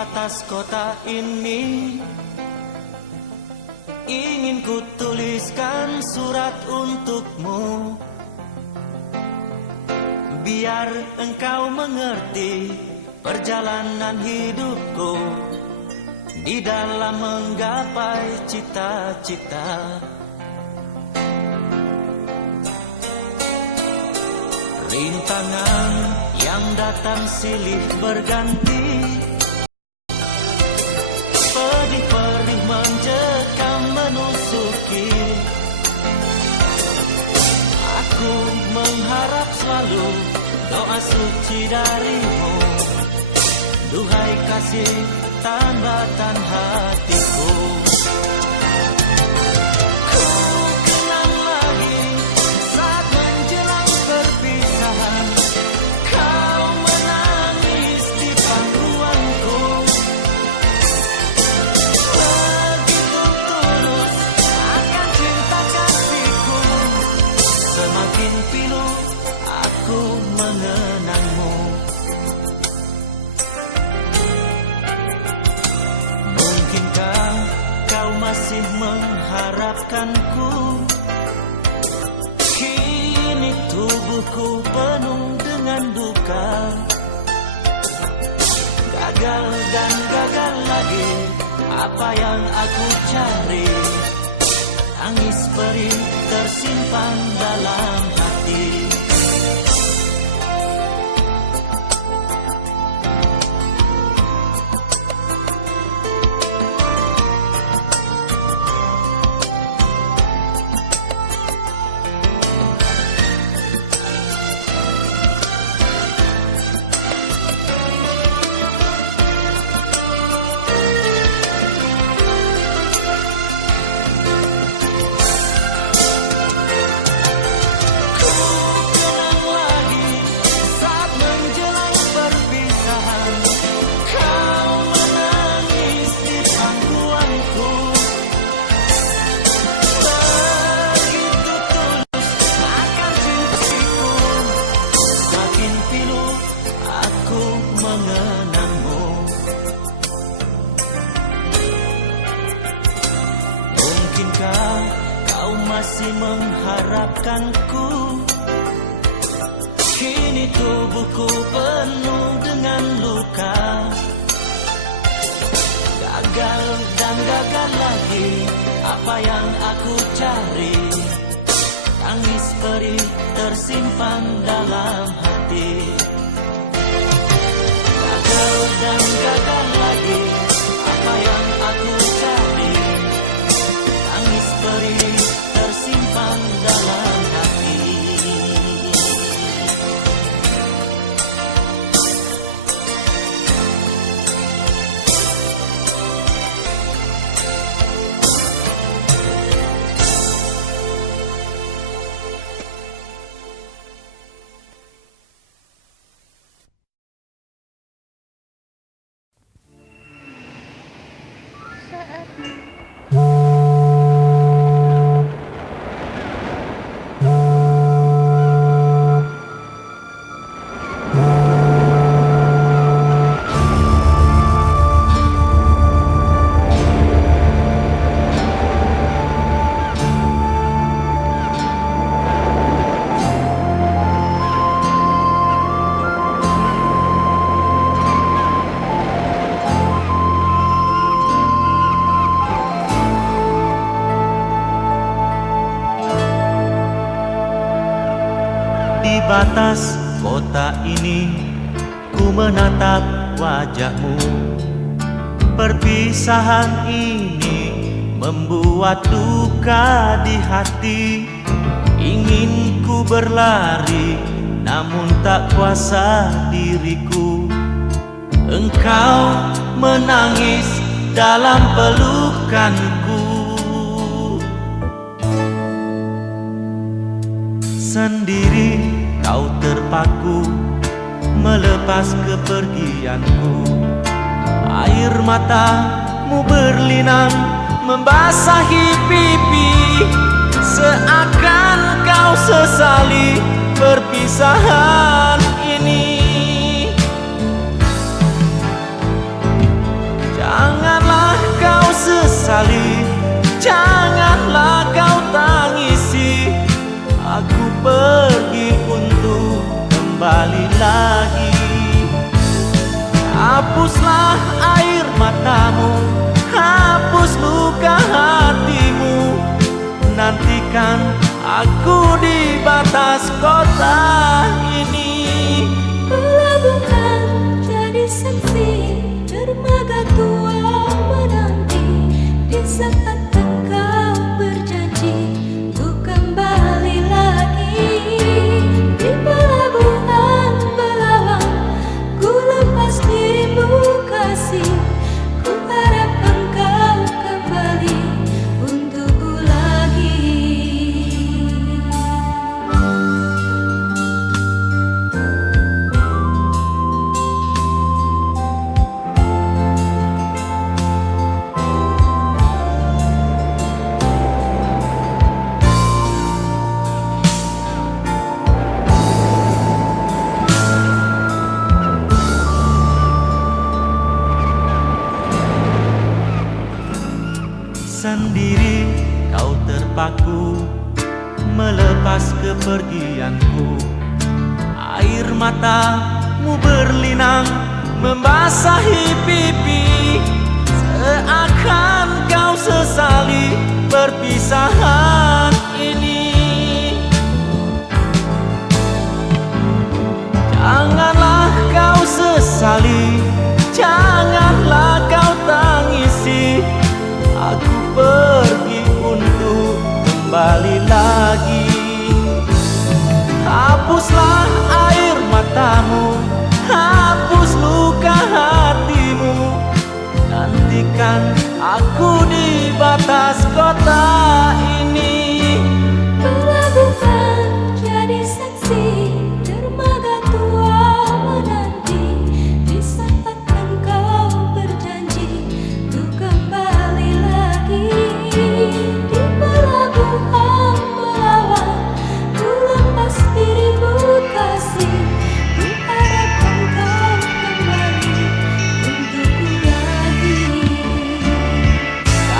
batas kota ini ingin ku tuliskan surat untukmu, biar engkau mengerti perjalanan hidupku di dalam menggapai cita-cita. Rintangan yang datang silih berganti, pedih-perih mencekam menusuki. Aku mengharap selalu doa suci darimu, duhai kasih tambatan hatiku. Ku kenang lagi saat menjelang perpisahan, kau menangis di pangkuanku. Begitu tulus akan cinta kasihku, semakin pilu aku mengenangmu. Mungkinkah kau masih mengharapkanku? Kini tubuhku penuh dengan duka, gagal dan gagal lagi apa yang aku cari. Tangis perih tersimpan dalam hati. Mungkinkah kau masih mengharapkanku? Kini tubuhku penuh dengan luka, gagal dan gagal lagi apa yang aku cari. Tangis perih tersimpan dalam hati. Gagal dan gagal lagi apa yang aku cari. Tangis perih tersimpan dalam hati. Di batas kota ini ku menatap wajahmu. Perpisahan ini membuat duka di hati. Ingin ku berlari namun tak kuasa diriku. Engkau menangis dalam pelukanku. Sendiri kau terpaku melepas kepergianku. Air matamu berlinang membasahi pipi, seakan kau sesali perpisahan ini. kembali lagi. Hapuslah air matamu, hapus luka hatimu. Nantikan aku di batas kota ini. Pelabuhan jadi saksi, dermaga tua menanti di saat engkau berjanji untuk kembali lagi. Di pelabuhan Belawan ku lepas dirimu kasih, ku harap engkau kembali untukku lagi. Sendiri kau terpaku melepas kepergianku. Air matamu berlinang membasahi pipi, seakan kau sesali perpisahan ini. Janganlah kau sesali, janganlah kau tangisi. Aku pergi untuk kembali lagi. Hapuslah air matamu, hapus luka hatimu. Nantikan aku di batas kota